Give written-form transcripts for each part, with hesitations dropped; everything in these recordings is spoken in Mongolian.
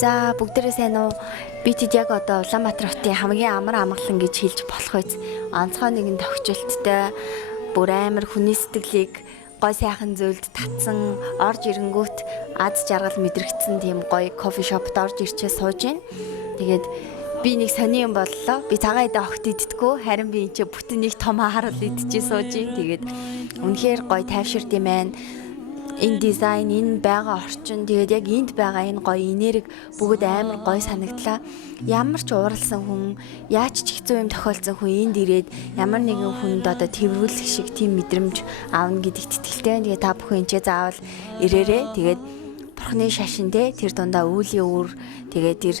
За бүгдээрээ сайн уу? Би тэд яг одоо Улаанбаатар хотын хамгийн амар амгалан гэж хэлж болох үз. Онцгой нэгэн тохижилттой бүр амар хүний сэтгэлийг гой сайхан зүйлд татсан орж ирэнгүүт аз жаргал мэдрэгдсэн тийм гоё кофе шопд орж ирчээ сууж гин. Тэгээд би нэг сони юм боллоо. Би цагаан идэ огт иддэггүй. Харин би энэ бүтэн нэг том харал идчихээ сууж гин. Тэгээд үнэхээр гоё тайвширт юм байна. Энэ дизайн, энэ байгаа орчин, тэгээд яг энд байгаа энэ гоё энерги бүгд амар гоё санагдлаа. Ямар ч ууралсан хүн, яаж ч хэцүү юм тохиолдсон хүн энд ирээд ямар нэгэн хүнд одоо тэрвүүлэх шиг тийм мэдрэмж аавна гэдэгт итгэлтэй. Тэгээд та бүхэн энэ заавал ирээрээ. Тэгээд бурхны шашин тэр дундаа үүлийн үр, тэгээд тэр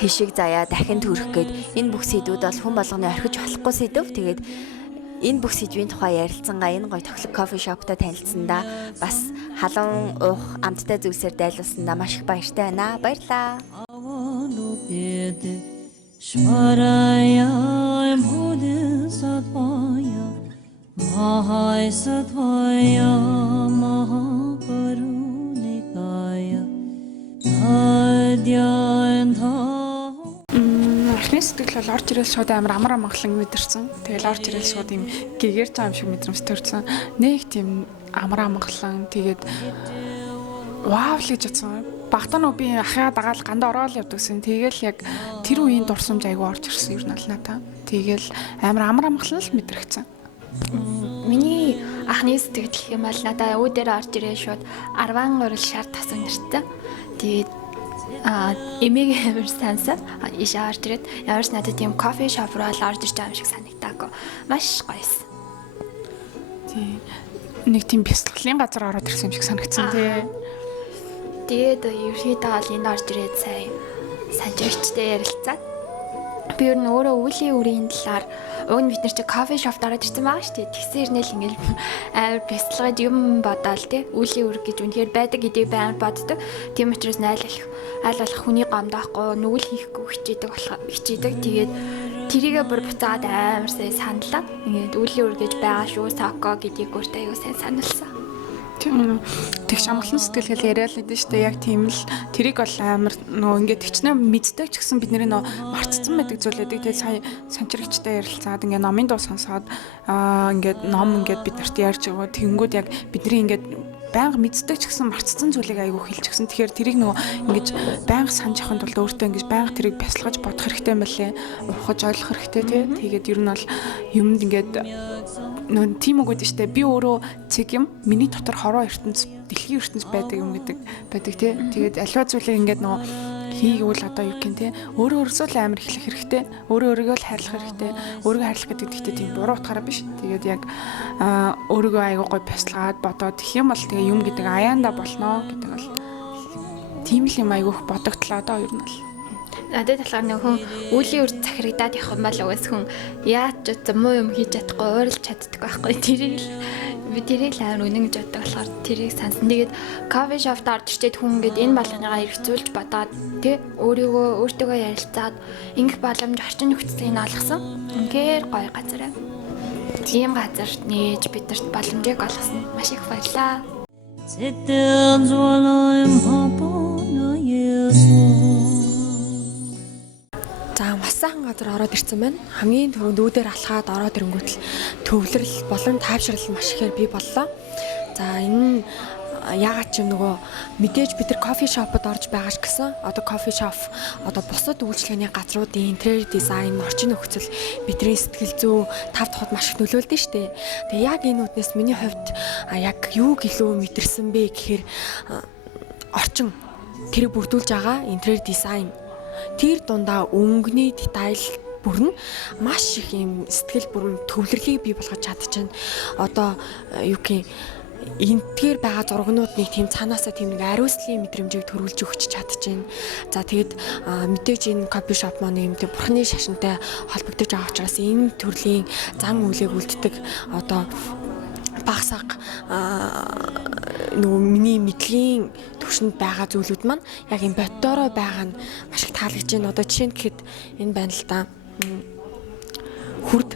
хишиг заяа дахин төрөх гээд энэ бүх сэдвүүд бол хүн болгоны орхиж болохгүй сэдв. Тэгээд энэ бүх сэдвийн тухай ярилцсангаа энэ гоё тоглог кофе шоптой танилцсандаа бас халуун уух амттай зүйлсээр дайлуулсандаа маш их баяртай байна. Баярлаа. Эхний сэтгэл бол орж ирэл шууд амар амгалан мэдэрсэн. Тэгэл орж ирэл шууд юм гэгэр цаа юм шиг мэдрэмж төрсэн. Нэг тийм амгалан тэгээд вау л гэж бодсон. Багтаа нөө би ахаа дагаал гандаа ороод явдагсэн. Тэгэл яг тэр үеийн дурсамж айгу орж ирсэн юм л надаа. Тэгэл амар амгалан л мэдрэгцэн. Миний анхны сэтгэл юм бол надаа үүдээр орж ирээ шууд 10 орол шар тасан нэртэй. Тэгээд эмээг амар санса иш орж ирээд ямар ч надад тийм кофе шоп руу орж ирж байгаа юм шиг санагдаагүй. Маш гоёсэн. Тий. Нэг тийм бясалгалын газар ороод ирсэн юм шиг санагдсан тий. Тэгээд ерөөхдөө бол энд орж ирээд сая санжигчтай ярилцаад би ер нь өөрөө үеийн үрийн талаар уг нь бид нар чи кофе шопт ороод ирсэн байгаа шүү дээ. Тэгсэн ирнэл ингээл амар бясалгад юм бодоол тий. Үеийн үр гэж үнэхээр байдаг гэдгийг амар боддог. Тийм учраас айл болох хүний гомдоохгүй нүгэл хийхгүй хичээдэг. Тэгээд тэрийгээ бүр буцаад амар сайн саналаа. Ингээд үеийн үр гэж байгаа шүү соко гэдгийг өөртөө аягүй сайн саналсан. Тэгш амгалан сэтгэлгээл яриад л дээ шүү дээ. Яг тийм л тэрийг бол амар нөө ингээд хичнээн мэддэг ч гэсэн бидний нөө марцсан байдаг зүйл байдаг. Тэгээ сая санчирагчтай ярилцаад ингээд номын дуу сонсоод ингээд ном ингээд бид нарт ярьж байгаа. Тэнгүүд яг бидний ингээд байнга мэддэг ч гэсэн марцсан зүйлийг айгүй хэлчихсэн. Тэгэхээр тэрийг нөгөө ингэж байнга санаж явахын тулд өөртөө ингэж байнга тэрийг бясалгаж бодох хэрэгтэй юм байлээ. Ухаж ойлгох хэрэгтэй тий. Тэгээд ер нь бол юмд ингээд нөө тийм үгүүд штэ би өөрөө цэг юм миний дотор хороо ертөнц дэлхийн ертөнц байдаг юм байдаг тий. Тэгээд аливаа зүйлийг ингээд нөгөө хийгвэл одоо юу гэх юм те өөрөө л амар эхлэх хэрэгтэй өөрийгөө л хайрлах хэрэгтэй өөрийгөө хайрлах гэдэгтээ тийм буруу утгаараа биш тэгээд яг өөрийгөө аягүй гой бясалгаад бодоод их юм бол тэгээ юм гэдэг аяанда болно гэдэг бол тийм л юм айгүйх бодогдлоо одоо ер нь бол надад талаар нэг хүн үеийн үр захирагдаад явах юм бол угаас хүн яаж ч муу юм хийж чадахгүй ууралж чаддаг байхгүй тэрийг л амар үнэн гэж боддог болохоор тэрийг сансан. Тэгээд кофе шопт орж ирчээд хүн ингээд энэ болгоныгаа эргцүүлж бодоод тий өөртөөгөө ярилцаад ингэх боломж орчин нөхцөлийг олгосон. Үнэхээр гоё газар аа. Тийм газар нээж бидэрт боломжийг олгосон. Маш их баярлаа. За маш сайхан газар ороод ирсэн байна. Хамгийн түрүүнд үүдээр алхаад ороод ирэнгүүт л төвлөрөл болон тайвшрал маш ихээр бий боллоо. За энэ яагаад ч юм нөгөө мэдээж бид нар кофе шопод орж байгаа ч гэсэн одоо кофе шоп одоо бусад үйлчлэгээний газруудын интерьер дизайн, орчин нөхцөл бидний сэтгэл зүй тав тухад маш их нөлөөлдөг шүү дээ. Тэгээ яг энэ үднээс миний хувьд яг юу гэлөө мэдэрсэн бэ гэхээр орчин тэрийг бүрдүүлж байгаа интерьер дизайн тэр дундаа өнгөний детайл бүр нь маш их юм сэтгэл бүрэн төвлөрлийг бий болгож чадчихна. Одоо юу гэх энтгээр байгаа зургнууд нэг тийм цаанаасаа тийм нэг ариуслын мэдрэмжийг төрүүлж өгч чадчихна. За тэгэд мэдээж энэ кофе шоп маань юм тийм бурхны шашинтай холбогдож байгаа учраас энэ төрлийн зан үйлийг үлддэг одоо багсаг нөгөө миний мэдлийн төвшөнд байгаа зүйлүүд маань яг энэ бодороо байгаа нь маш их таалагдж байна. Одоо жишээ нь гэхэд энэ байна л да. Хүрд.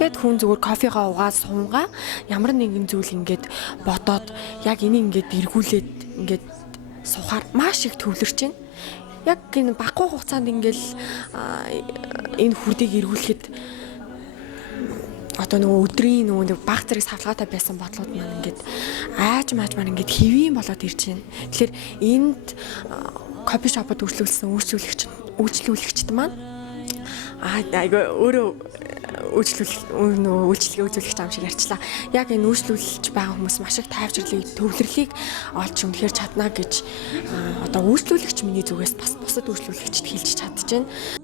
Гэт хүн зүгээр кофегаа угаад суунгаа ямар нэгэн зүйл ингээд бодоод яг энийг ингээд эргүүлээд ингээд сухаар маш их төвлөрч байна. Яг энэ багагүй хугацаанд ингээл энэ хүрдийг эргүүлэхэд одоо нөгөө өдрийн нөгөө баг зэрэг савлгаатай байсан бодлууд маань ингээд ааж мааж маань ингээд хэвийн болоод ирж байна. Тэгэхээр энд кофе шопод үйлчлүүлсэн үйлчлүүлэгчд маань айгаа өөрөө үйлчлэгээ үзүүлэгч ам шиг ярьчлаа. Яг энэ үйлчлүүлж байгаа хүмүүс маш их тайвшрлыг, төвлөрлийг олж үнэхээр чадна гэж одоо үйлчлүүлэгч миний зүгээс бас бусад үйлчлүүлэгчд хэлж чадчихжээ.